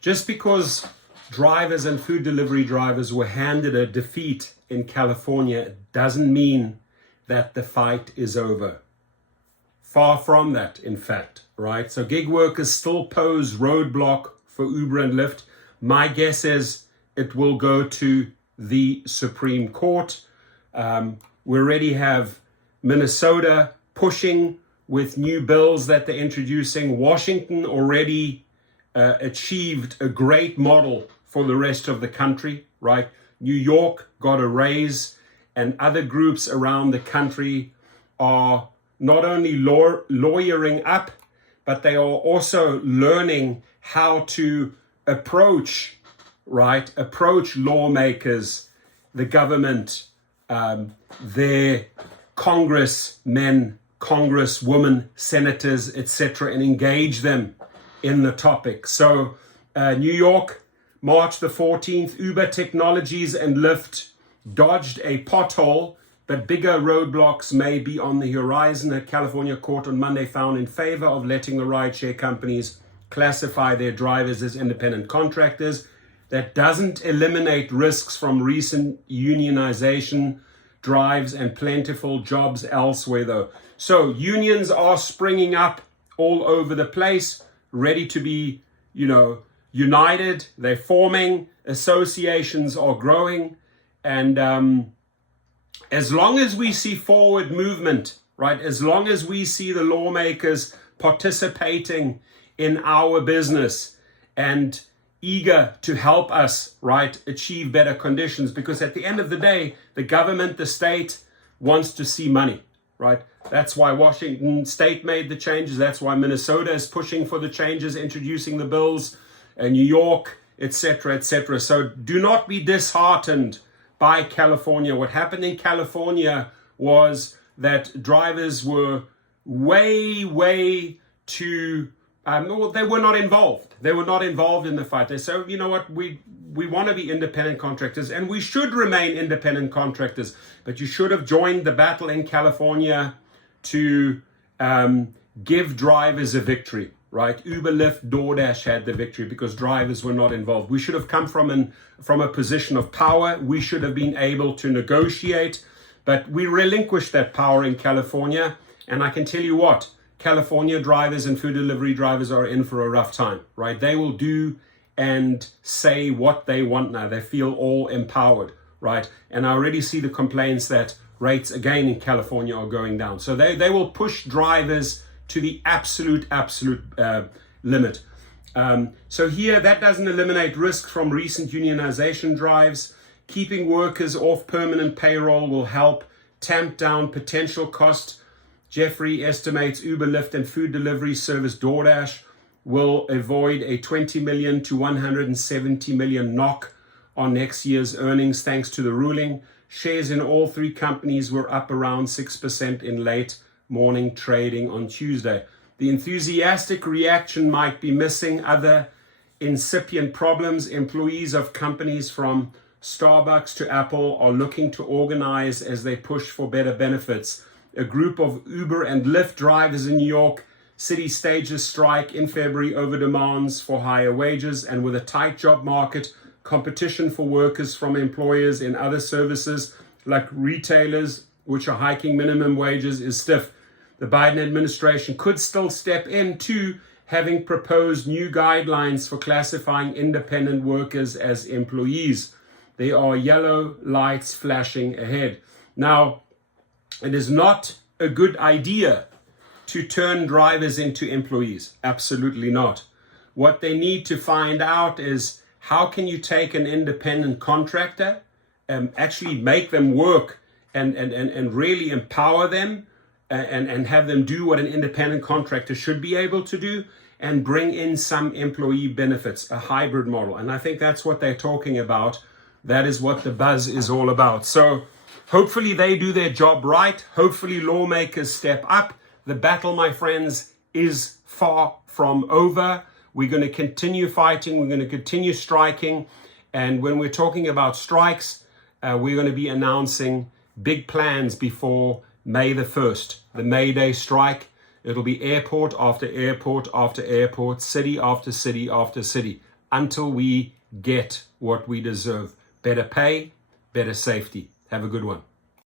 just because drivers and food delivery drivers were handed a defeat in California doesn't mean that the fight is over. Far from that, in fact, right? So gig workers still pose roadblock for Uber and Lyft. My guess is it will go to the Supreme Court. We already have Minnesota pushing with new bills that they're introducing. Washington already achieved a great model for the rest of the country, right? New York got a raise, and other groups around the country are not only lawyering up, but they are also learning how to approach lawmakers, the government, their congressmen, congresswomen, senators, etc., and engage them in the topic. So New York, March the 14th, Uber Technologies and Lyft dodged a pothole, but bigger roadblocks may be on the horizon. A California court on Monday found in favor of letting the rideshare companies classify their drivers as independent contractors. That doesn't eliminate risks from recent unionization drives and plentiful jobs elsewhere, though. So unions are springing up all over the place, ready to be, united. They're forming, associations are growing, and as long as we see forward movement, right, as long as we see the lawmakers participating in our business and eager to help us, right, achieve better conditions, because at the end of the day, the government, the state wants to see money, right? That's why Washington State made the changes. That's why Minnesota is pushing for the changes, introducing the bills, New York, etc., etc. So do not be disheartened by California. What happened in California was that drivers were way too, they were not involved. They were not involved in the fight. They said, you know what, we want to be independent contractors, and we should remain independent contractors, but you should have joined the battle in California to give drivers a victory, right? Uber, Lyft, DoorDash had the victory because drivers were not involved. We should have come from a position of power. We should have been able to negotiate, but we relinquished that power in California. And I can tell you what, California drivers and food delivery drivers are in for a rough time, right? They will do and say what they want now. They feel all empowered, right? And I already see the complaints that rates again in California are going down. So they will push drivers to the absolute limit. So here, that doesn't eliminate risk from recent unionization drives. Keeping workers off permanent payroll will help tamp down potential cost. Jeffrey estimates Uber, Lyft, and food delivery service DoorDash will avoid a 20 million to 170 million knock on next year's earnings thanks to the ruling. Shares in all three companies were up around 6% in late morning trading on Tuesday. The enthusiastic reaction might be missing other incipient problems. Employees of companies from Starbucks to Apple are looking to organize as they push for better benefits. A group of Uber and Lyft drivers in New York City stages strike in February over demands for higher wages, and with a tight job market, competition for workers from employers in other services like retailers, which are hiking minimum wages, is stiff. The Biden administration could still step in too, having proposed new guidelines for classifying independent workers as employees. There are yellow lights flashing ahead. Now, it is not a good idea to turn drivers into employees. Absolutely not. What they need to find out is, how can you take an independent contractor and actually make them work and really empower them and have them do what an independent contractor should be able to do, and bring in some employee benefits, a hybrid model. And I think that's what they're talking about. That is what the buzz is all about. So hopefully they do their job right. Hopefully lawmakers step up. The battle, my friends, is far from over. We're going to continue fighting. We're going to continue striking. And when we're talking about strikes, we're going to be announcing big plans before May the 1st, the May Day strike. It'll be airport after airport after airport, city after city after city. until we get what we deserve. Better pay, better safety. Have a good one.